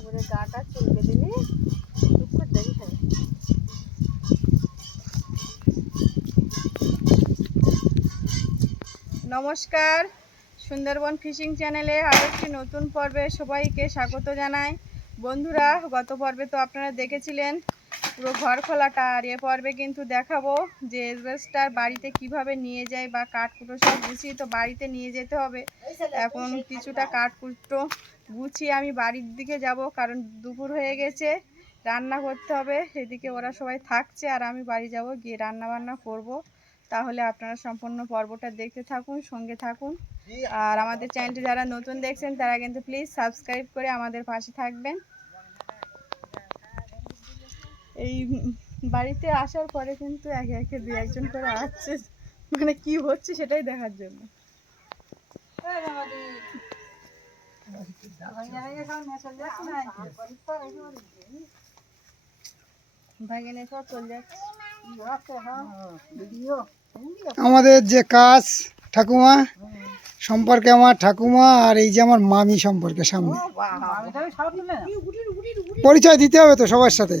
করে গাটা চুলকে দিলি দুপুর দেরি হয়। নমস্কার, সুন্দরবন ফিশিং চ্যানেলে আরও একটি নতুন পর্বে সবাইকে স্বাগত জানাই। বন্ধুরা, গত পর্বে তো আপনারা দেখেছিলেন পুরো ঘর খোলাটা, আর এ পর্বে কিন্তু দেখাবো যে এসবেস্টার বাড়িতে কিভাবে নিয়ে যায় বা কাঠকুটো সব গুছিয়ে তো বাড়িতে নিয়ে যেতে হবে। এখন কিছুটা কাঠকুটো গুছিয়ে আমি বাড়ির দিকে যাব, কারণ দুপুর হয়ে গেছে, রান্না করতে হবে। এদিকে ওরা সবাই থাকছে আর আমি বাড়ি যাব, গিয়ে রান্না বান্না করব। তাহলে আপনারা সম্পূর্ণ পর্বটা দেখতে থাকুন, সঙ্গে থাকুন। আর আমাদের চ্যানেলটি যারা নতুন দেখছেন তারা কিন্তু প্লিজ সাবস্ক্রাইব করে আমাদের পাশে থাকবেন। এই বাড়িতে আসার পরে কিন্তু একে একে দু একজন করে আসছে, মানে কি হচ্ছে সেটাই দেখার জন্য। আমাদের যে কাজ ঠাকুমা সম্পর্কে, আমার ঠাকুমা আর এই যে আমার মামি সম্পর্কে সামনে পরিচয় দিতে হবে তো সবার সাথে।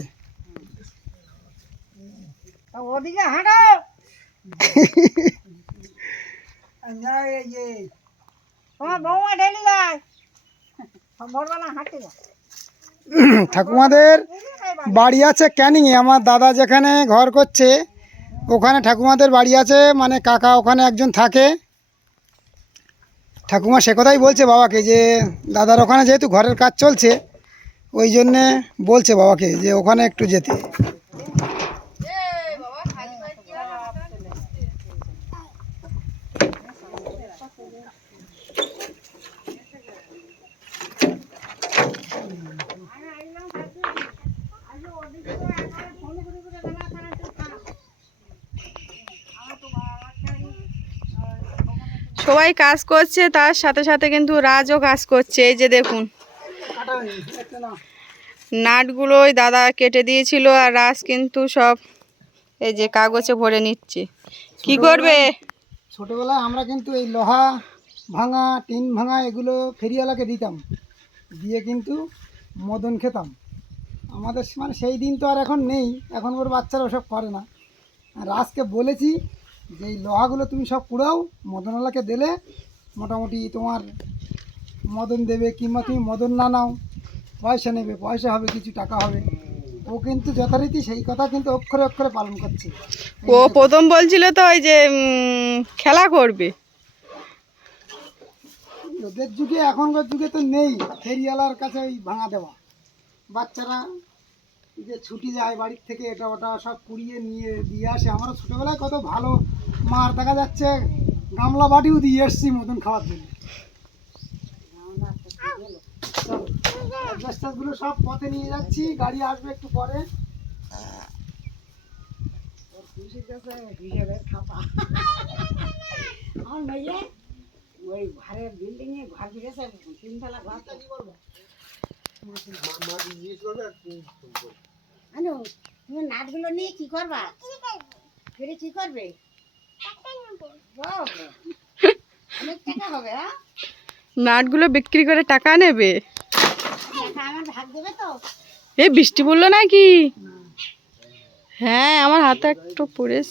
ঠাকুমাদের বাড়ি আছে ক্যানিংয়ে। আমার দাদা যেখানে ঘর করছে ওখানে ঠাকুমাদের বাড়ি আছে, মানে কাকা ওখানে একজন থাকে। ঠাকুমা সে কথাই বলছে বাবাকে যে দাদার ওখানে যেহেতু ঘরের কাজ চলছে ওই জন্যে বলছে বাবাকে যে ওখানে একটু যেতে। সবাই কাজ করছে, তার সাথে সাথে কিন্তু রাজও কাজ করছে। এই যে দেখুন, নাটগুলো ওই দাদা কেটে দিয়েছিল আর রাজ কিন্তু সব এই যে কাগজে ভরে নিচ্ছে। কি করবে? ছোটোবেলায় আমরা কিন্তু এই লোহা ভাঙা, টিন ভাঙা এগুলো ফেরিওয়ালাকে দিতাম, দিয়ে কিন্তু মদন খেতাম। আমাদের মানে সেই দিন তো আর এখন নেই, এখন ওর বাচ্চারা ওসব করে না। রাজকে বলেছি যে এই লোহাগুলো তুমি সব কুড়াও, মদনওয়ালাকে দিলে মোটামুটি তোমার মদন দেবে, কিংবা তুমি মদন না নাও পয়সা নেবে, পয়সা হবে, কিছু টাকা হবে। ও কিন্তু যথারীতি সেই কথা কিন্তু অক্ষরে অক্ষরে পালন করছে। ও প্রথম বলছিল তো ওই যে খেলা করবে। ওদের যুগে, এখনকার যুগে তো নেই ফেরিওয়ালার কাছে ওই ভাঙা দেওয়া। বাচ্চারা যে ছুটি যায় বাড়ির থেকে, এটা ওটা সব কুড়িয়ে নিয়ে দিয়ে আসে। আমরা ছোটোবেলায় কত ভালো মার দেখা যাচ্ছে, গামলা বাটিও দিয়ে এসছি মতন খাওয়ার জন্য। অ্যাডজাস্টারগুলো সব পথে নিয়ে যাচ্ছি, গাড়ি আসবে একটু পরে। ওই ঘরের বিল্ডিংয়ে ঘর ফিরেছে, তিনতলা ঘর। তুমি নাটগুলো নিয়ে কি করবা? ফিরে কি করবে? অনেক টাকা হবে। হ্যাঁ, নাটগুলো বিক্রি করে টাকা নেবে। আমার ভাগ দেবে তো? এই বৃষ্টি পড়লো নাকি? হ্যাঁ, আমার হাতে একটু পড়েস।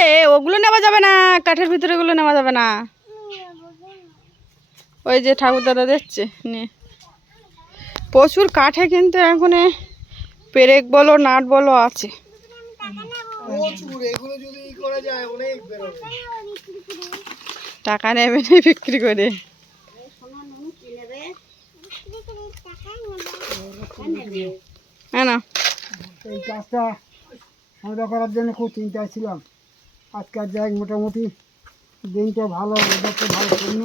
এ ওগুলো নেওয়া যাবে না, কাঠের ভিতরে ওগুলো নেওয়া যাবে না। ওই যে ঠাকুর দাদা দিচ্ছে নে। প্রচুর কাঠে কিন্তু এখন পেরেক বলো নাট বলো আছে। টাকা নেবে না বিক্রি করে। না, এই কাজটা আমরা করার জন্য খুব চিন্তায় ছিলাম। আজকাল যাই মোটামুটি দিনটা ভালো, ওদেরটা ভালো শূন্য,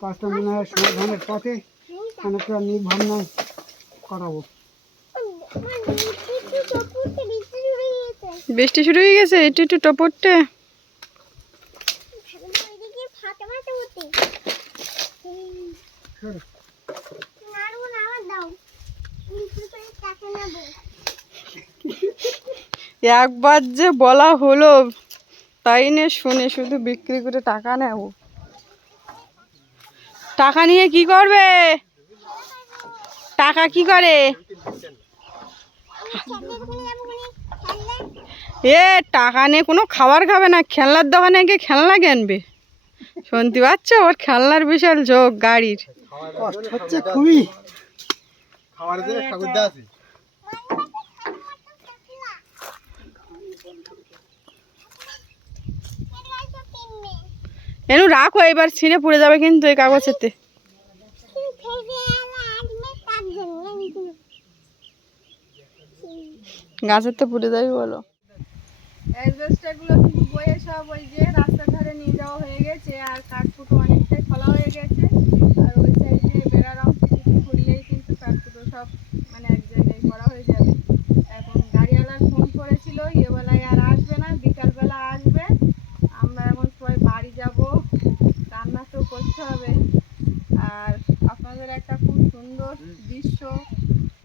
কাজটা মনে হয় সমাধানের পথে, অনেকটা নির্ভাবনায় করাবো। বৃষ্টি শুরু হয়ে গেছে, একটু একটু টপটে। একবার যে বলা হলো তাই নিয়ে শুনে শুধু বিক্রি করে টাকা নেব। টাকা নিয়ে কি করবে? টাকা কি করে? এ টাকা নিয়ে কোনো খাবার খাবে না, খেলনার দোকানে গিয়ে খেলনা কিনবে। শুনতে পাচ্ছ? ওর খেলনার বিশাল ঝোঁক গাড়ির। কষ্ট হচ্ছে খুবই। এনু রাখো, এবার ছিঁড়ে পুড়ে যাবে কিন্তু এই কাগজেতে। গাছের তো পুড়ে যাবে বলো। অ্যাসবেস্টারগুলো কিন্তু বয়ে সব ওই যে রাস্তার ধারে নিয়ে যাওয়া হয়ে গেছে, আর কাঠকুটো অনেকটাই খোলা হয়ে গেছে। আর ওই সাইডে বেড়া রং কিছু খুললেই কিন্তু কাঠকুটো সব মানে এক জায়গায় করা হয়ে যাবে। এখন গাড়িওয়ালার ফোন করেছিল, এবেলায় আর আসবে না, বিকালবেলা আসবে। আমরা এখন সবাই বাড়ি যাব, রান্না তো করতে হবে। আর আপনাদের একটা খুব সুন্দর দৃশ্য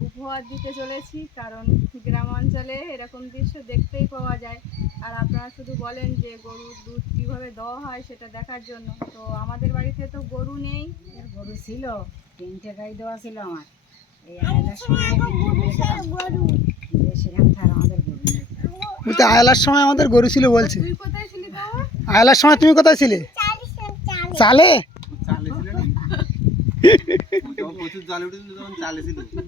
উপহার দিতে চলেছি, কারণ গ্রাম অঞ্চলে এরকম দৃশ্য দেখতেই পাওয়া যায়। আর আপনারা শুধু বলেন যে গরুর দুধ কীভাবে দেওয়া হয় সেটা দেখার জন্য। তো আমাদের বাড়িতে তো গরু নেই। গরু ছিল, 3টে গাই দেওয়া ছিল আমার। এই আয়লার সময় সেখান থেকে আমাদের গরু নেই। বলতে আয়লার সময় আমাদের গরু ছিল বলছে। তুই কোথায় ছিলি তো? আয়লার সময় তুমি কোথায় ছিলে? চালে।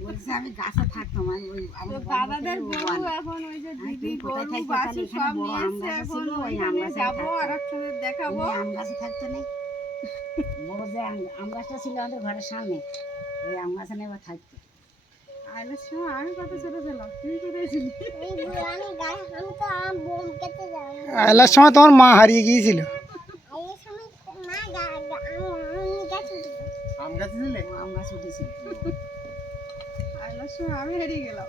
বলছে আমি গাছে থাকতাম, আমি ওই তো দাদাদের গরু এখন ওই যে দিদি গরু বাছুর সব নিয়ে এসছে, এখন ওইখানে যাবো আর আপনাদের দেখাবো। আম গাছে থাকতো না, বড় যে আম গাছটা ছিল আমাদের ঘরের সামনে, ওই আম গাছে এবার থাকতো। আইলার সময় আমি কত ছোট ছিলাম, তুই কোথায় ছিলি? আয়লার সময় তোমার মা হারিয়ে গিয়েছিল। আম গাছ উঠেছিল। আইলার সময় আমি হারিয়ে গেলাম।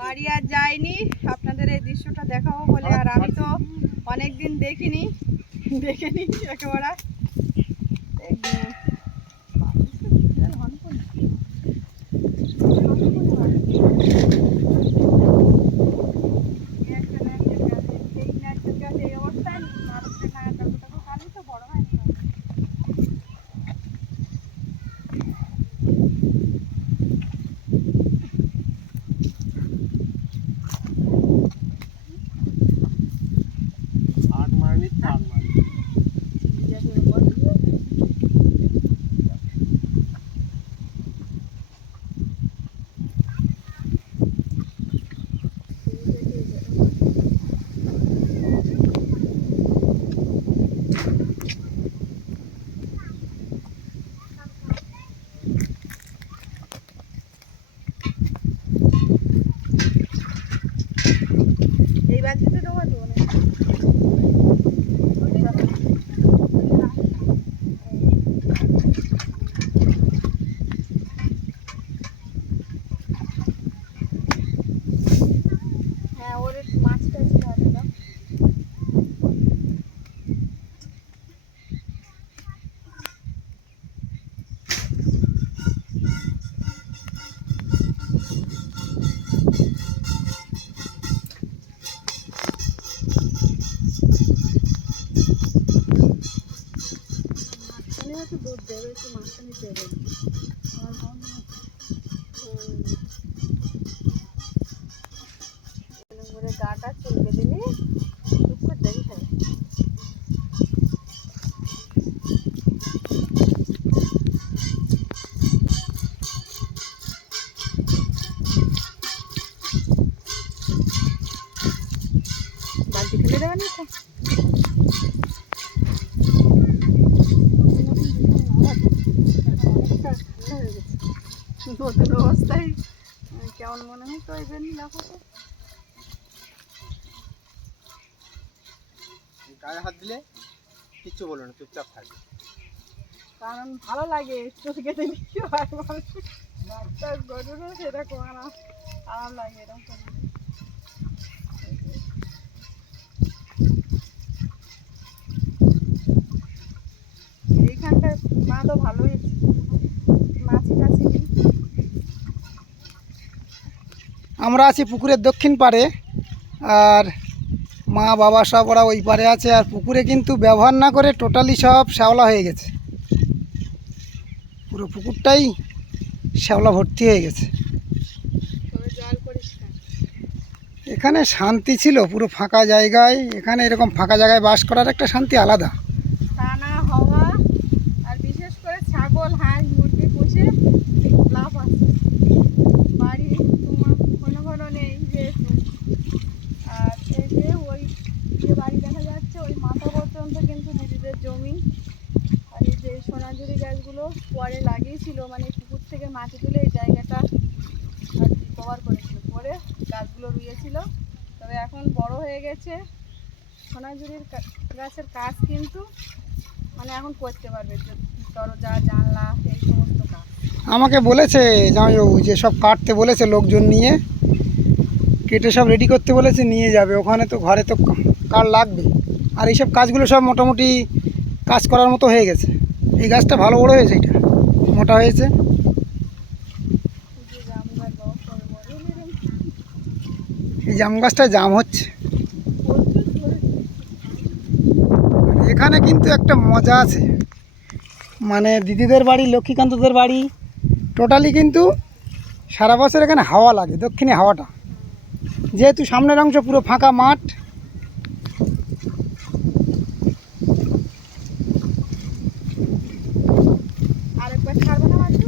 বাড়ি আর যাইনি, আপনাদের এই দৃশ্যটা দেখাবো বলে। আর আমি তো অনেকদিন দেখিনি একেবারে। এই বাচ্চাটা তোমার তো অনেক হ্যাঁ, ওর একটু মাছটা ছিল দাদা। মাঝখানে হয়তো দুধ দেবে, একটু মাঝখানে দেবে। করে গাটা চুলকে দিলে টুক করে দেখি খাই। বালতি ফেলে দেবেন না তো? নতুন অবস্থায় কেমন মনে হয় তো এই জন্য লাফাতে। গায়ে হাত দিলে কিচ্ছু বলো না, চুপচাপ থাকবে। কারণ ভালো লাগে, চোখে দিলে কি হয় তার গরুরও সেরকম আরাম লাগে এরকম করলে। এইখানটার বাঁধও ভালো হয়েছে, মাছি টাছি নেই। আমরা আছি পুকুরের দক্ষিণ পাড়ে, আর মা বাবা সব ওরা ওই পারে আছে। আর পুকুরে কিন্তু ব্যবহার না করে টোটালি সব শ্যাওলা হয়ে গেছে, পুরো পুকুরটাই শ্যাওলা ভর্তি হয়ে গেছে। তবে জল পরিষ্কার। এখানে শান্তি ছিল পুরো ফাঁকা জায়গায়, এখানে এরকম ফাঁকা জায়গায় বাস করার একটা শান্তি আলাদা। টানা হাওয়া, আর বিশেষ করে ছাগল হাঁস মুরগি পুষে লাভ আছে। বাড়ি তোমার কোনো ঘন নেই যেহেতু। আর এই যে ওই যে বাড়ি দেখা যাচ্ছে ওই মাথা পর্যন্ত কিন্তু দিদিদের জমি। আর এই যে সোনাঝুরি গাছগুলো পরে লাগিয়েছিল, মানে পুকুর থেকে মাটি তুলে এই জায়গাটা আর কি কভার করেছিল, করে গাছগুলো রুইয়েছিল। তবে এখন বড় হয়ে গেছে। সোনাঝুরির গাছের কাজ কিন্তু মানে এখন করতে পারবে, দরজা জানলা এই সমস্ত কাজ। আমাকে বলেছে জামাইবাবু যে সব কাটতে বলেছে, লোকজন নিয়ে কেটে সব রেডি করতে বলেছে, নিয়ে যাবে ওখানে। তো ঘরে তো কাঠ লাগবে, আর এইসব কাজগুলো সব মোটামুটি কাজ করার মতো হয়ে গেছে। এই গাছটা ভালো বড় হয়েছে, এটা মোটা হয়েছে। এই যে জাম গাছ বড় বড় বড় এরকম এই জাম গাছটায় জাম হচ্ছে। প্রচুর ধরেছে। আর এখানে কিন্তু একটা মজা আছে, মানে দিদিদের বাড়ি লক্ষ্মীকান্তদের বাড়ি টোটালি কিন্তু সারা বছর এখানে হাওয়া লাগে, দক্ষিণে হাওয়াটা, যেহেতু সামনের অংশ পুরো ফাঁকা মাঠ। আরেকবার ছাড়বে না মাত্র।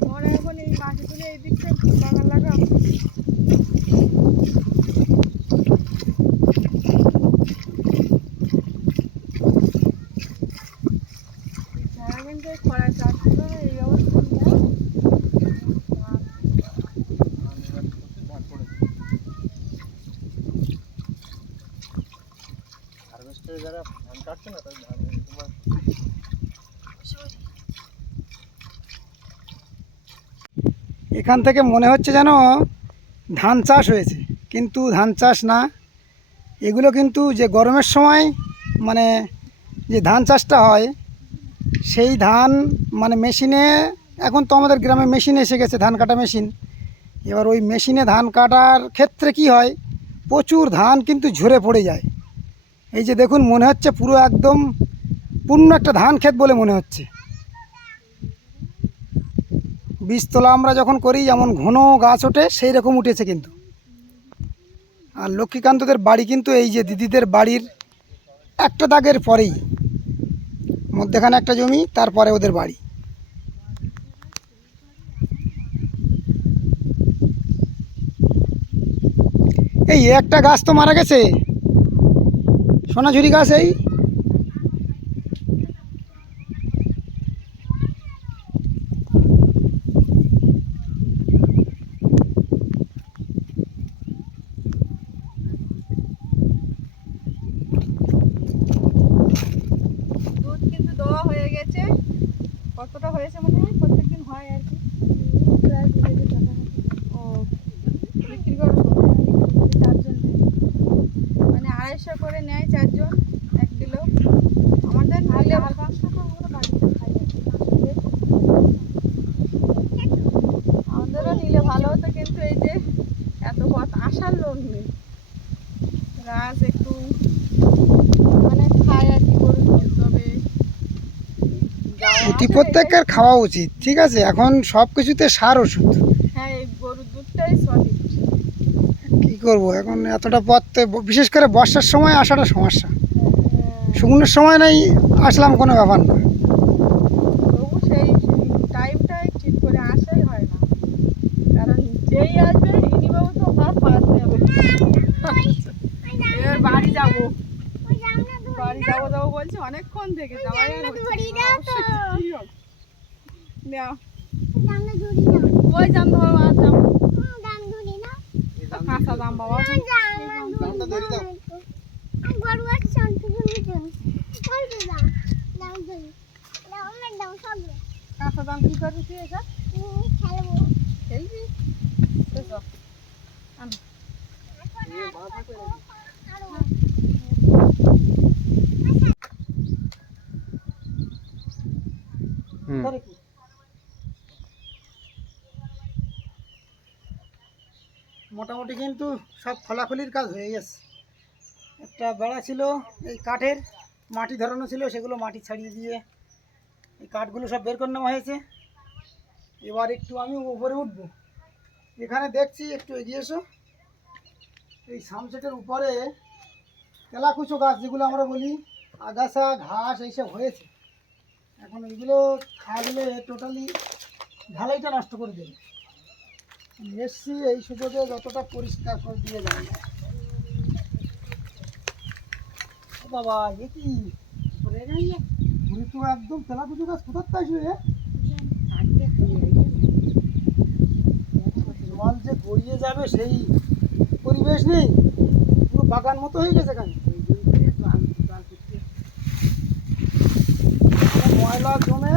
তোমরা এখন এই মাটি তুলে এই দিকটা বাগান লাগাও। যারা কিন্তু এই খরা চাষ করে এই অবস্থা নিয়ে হারভেস্টারে যারা ধান কাটছে না তাদের ধান তোমার এখান থেকে মনে হচ্ছে যেন ধান চাষ হয়েছে, কিন্তু ধান চাষ না। এগুলো কিন্তু যে গরমের সময় মানে যে ধান চাষটা হয়, সেই ধান মানে মেশিনে, এখন তো আমাদের গ্রামে মেশিন এসে গেছে, ধান কাটা মেশিন। এবার ওই মেশিনে ধান কাটার ক্ষেত্রে কি হয়, প্রচুর ধান কিন্তু ঝরে পড়ে যায়। এই যে দেখুন, মনে হচ্ছে পুরো একদম পূর্ণ একটা ধান ক্ষেত বলে মনে হচ্ছে। বীজতলা আমরা যখন করি যেমন ঘন গাছ ওঠে, সেই রকম উঠেছে কিন্তু। আর লক্ষ্মীকান্তদের বাড়ি কিন্তু এই যে দিদিদের বাড়ির একটা দাগের পরেই, মধ্যেখানে একটা জমি, তারপরে ওদের বাড়ি। এই একটা গাছ তো মারা গেছে, সোনাঝুরি গাছ। এই দুধ কিন্তু দেওয়া হয়ে গেছে। কতটা হয়েছে মনে হয়, প্রত্যেকদিন হয় আর কি। প্রায় 2,000 টাকা। ও বিক্রি করো তো? 4 জন নেয়, মানে 250 করে নেয় 4 জন 1 কিলো। আমাদের নিলে 500 টাকা আমরা বাড়িতে খাই আর কি। আমাদেরও নিলে ভালো হতো, কিন্তু এই যে এত পথ আসার লোক নেই। গাছ একটু মানে খায় আর কি গরু, তবে যাওয়া অতি আসা প্রত্যেকের খাওয়া উচিত, ঠিক আছে। এখন সব কিছুতে সার ওষুধ, হ্যাঁ এই গরুর দুধটাই সঠিক। কী করব। এখন এতটা পথ তো, বিশেষ করে বর্ষার সময় আসাটা সমস্যা। শুকনোর সময় নাই আসলাম, কোনো ব্যাপার না। তবু সেই টাইমটাই ঠিক করে আসাই হয় না, কারণ যেই আসবে ইনিবাবু তো তার পাশে যাবে। এবার বাড়ি যাবো যাবো বলছে অনেকক্ষণ থেকে যাওয়াই আর হচ্ছে না। কি হবে? নাও। ওই জাম ধরো, আর জাম কাঁচা দাম বাবা। দামটা ধরে দাও। কাঁচা দাম কি করবি তুই এটা? খেলবি? তো চল। আন। মোটামুটি কিন্তু সব খোলাখুলির কাজ হয়ে গেছে। একটা বেড়া ছিল এই কাঠের, মাটি ধরানো ছিল, সেগুলো মাটি ছাড়িয়ে দিয়ে এই কাঠগুলো সব বের করে নেওয়া হয়েছে। এবার একটু আমি উপরে উঠবো। এখানে দেখছি, একটু এগিয়ে এসো, এই সামসেটের উপরে তেলাকুচো গাছ যেগুলো আমরা বলি, আগাছা ঘাস এইসব হয়েছে। এখন এইগুলো থাকলে টোটালি ঢালাইটা নষ্ট করে দেবে। এসছি এই সুযোগে যতটা পরিষ্কার করে দিয়ে যাবে। ও বাবা, এ কি ঘুরে তো একদম তেলাকুচো গাছ কোথার তাই শুয়ে জল যে গড়িয়ে যাবে সেই পরিবেশ নেই, পুরো বাগান মতো হয়ে গেছে। এখানে ময়লা জমে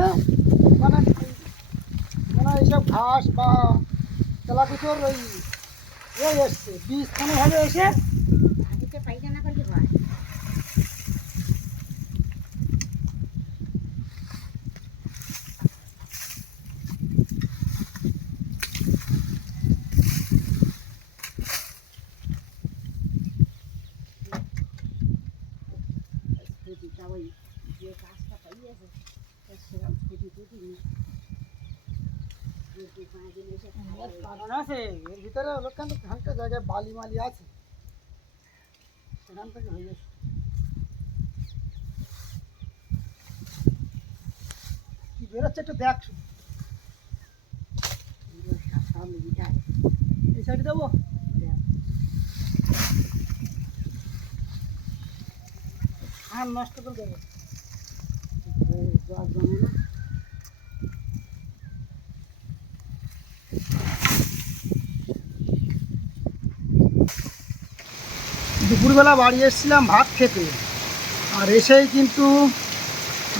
মানে এইসব ঘাস বা তেলাকুচোর ওই এসছে বীজ কোনোভাবে এসে পায়খানা করতে হয়। ওই যে কাজটা পাইয়েছে সেরকম ছুটি টুটি নেই। কারণ আছে এর ভিতরে লোকখান হালকা জায়গায় বালি মালি আছে, সেখান থেকে হয়ে গেছে। কি বেরোচ্ছে একটু দেখ শুধু। এই সাইডে দেবো, আর নষ্ট করে দেবো, জল জমে না। দুপুরবেলা বাড়ি এসেছিলাম ভাত খেতে, আর এসেই কিন্তু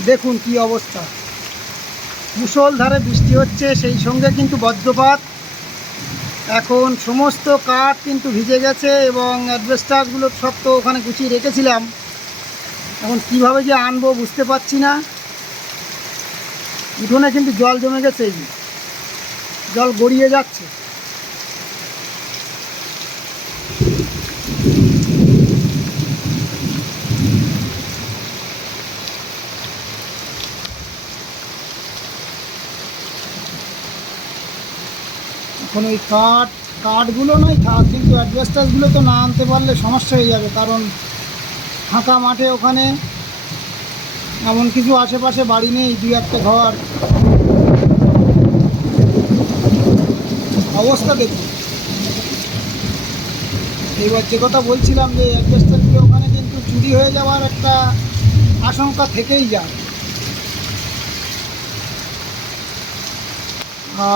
দেখুন কি অবস্থা, মুষলধারে বৃষ্টি হচ্ছে, সেই সঙ্গে কিন্তু বজ্রপাত। এখন সমস্ত কাঠ কিন্তু ভিজে গেছে এবং অ্যাডভেস্টারগুলো সব তো ওখানে গুছিয়ে রেখেছিলাম, এখন কিভাবে যে আনবো বুঝতে পারছি না। উঠোনে কিন্তু জল জমে গেছে, এই জল গড়িয়ে যাচ্ছে। এখন ওই কাঠগুলো নয় থাক, কিন্তু অ্যাডভেস্টারগুলো তো না আনতে পারলে সমস্যা হয়ে যাবে, কারণ ফাঁকা মাঠে ওখানে এমন কিছু আশেপাশে বাড়ি নেই, দুই একটা ঘর। অবস্থা দেখুন। এবার যে কথা বলছিলাম যে অ্যাডভেস্টারগুলো ওখানে কিন্তু চুরি হয়ে যাওয়ার একটা আশঙ্কা থেকেই যায়।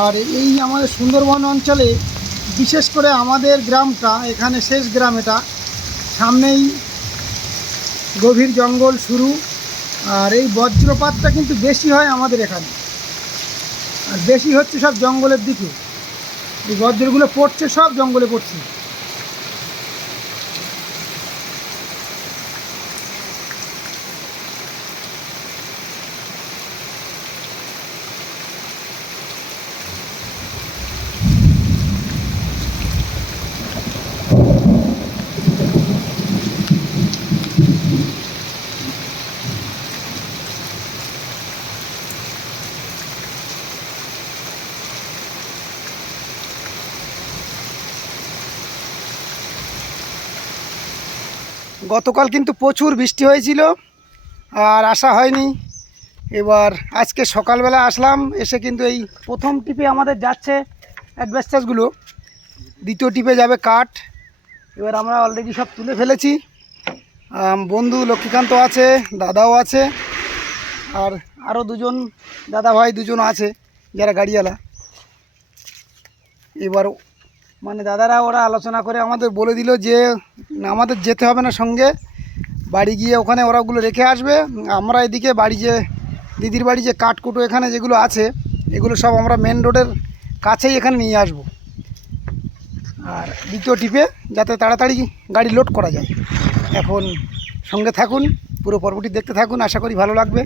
আর এই আমাদের সুন্দরবন অঞ্চলে বিশেষ করে আমাদের গ্রামটা, এখানে শেষ গ্রাম, এটা সামনেই গভীর জঙ্গল শুরু, আর এই বজ্রপাতটা কিন্তু বেশি হয় আমাদের এখানে, আর বেশি হচ্ছে সব জঙ্গলের দিকে। এই বজ্রগুলো পড়ছে সব জঙ্গলে পড়ছে। গতকাল কিন্তু প্রচুর বৃষ্টি হয়েছিল, আর আসা হয়নি। এবার আজকে সকালবেলা আসলাম, এসে কিন্তু এই প্রথম টিপে আমাদের যাচ্ছে অ্যাডভেস্টারগুলো, দ্বিতীয় টিপে যাবে কাঠ। এবার আমরা অলরেডি সব তুলে ফেলেছি। বন্ধু লক্ষ্মীকান্ত আছে, দাদাও আছে, আর আরও দুজন দাদা ভাই দুজন আছে যারা গাড়িওয়ালা। এবার মানে দাদারা ওরা আলোচনা করে আমাদের বলে দিল যে আমাদের যেতে হবে না সঙ্গে, বাড়ি গিয়ে ওখানে ওরাগুলো রেখে আসবে। আমরা এদিকে বাড়ি যে দিদির বাড়ি যে কাঠকুটো এখানে যেগুলো আছে, এগুলো সব আমরা মেন রোডের কাছেই এখানে নিয়ে আসব, আর দ্বিতীয় টিপে যাতে তাড়াতাড়ি গাড়ি লোড করা যায়। এখন সঙ্গে থাকুন, পুরো পর্বটি দেখতে থাকুন, আশা করি ভালো লাগবে।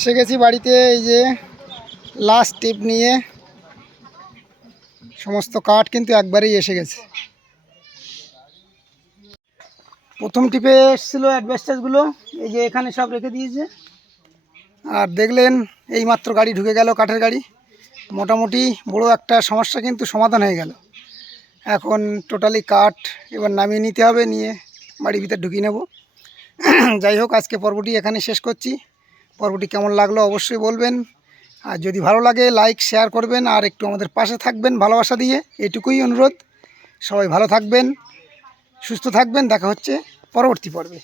এসে গেছি বাড়িতে। এই যে লাস্ট টিপ নিয়ে সমস্ত কাঠ কিন্তু একবারেই এসে গেছে। প্রথম টিপে এসেছিলো অ্যাডভেস্টাসগুলো, এই যে এখানে সব রেখে দিয়েছে। আর দেখলেন এইমাত্র গাড়ি ঢুকে গেল, কাঠের গাড়ি। মোটামুটি বড় একটা সমস্যা কিন্তু সমাধান হয়ে গেল। এখন টোটালি কাঠ এবার নামিয়ে নিতে হবে, নিয়ে বাড়ির ভিতর ঢুকিয়ে নেব। যাই হোক, আজকে পর্বটি এখানে শেষ করছি। পর্বটি কেমন লাগলো অবশ্যই বলবেন, আর যদি ভালো লাগে লাইক শেয়ার করবেন, আর একটু আমাদের পাশে থাকবেন ভালোবাসা দিয়ে, এটুকুই অনুরোধ। সবাই ভালো থাকবেন, সুস্থ থাকবেন, দেখা হচ্ছে পরবর্তী পর্বে।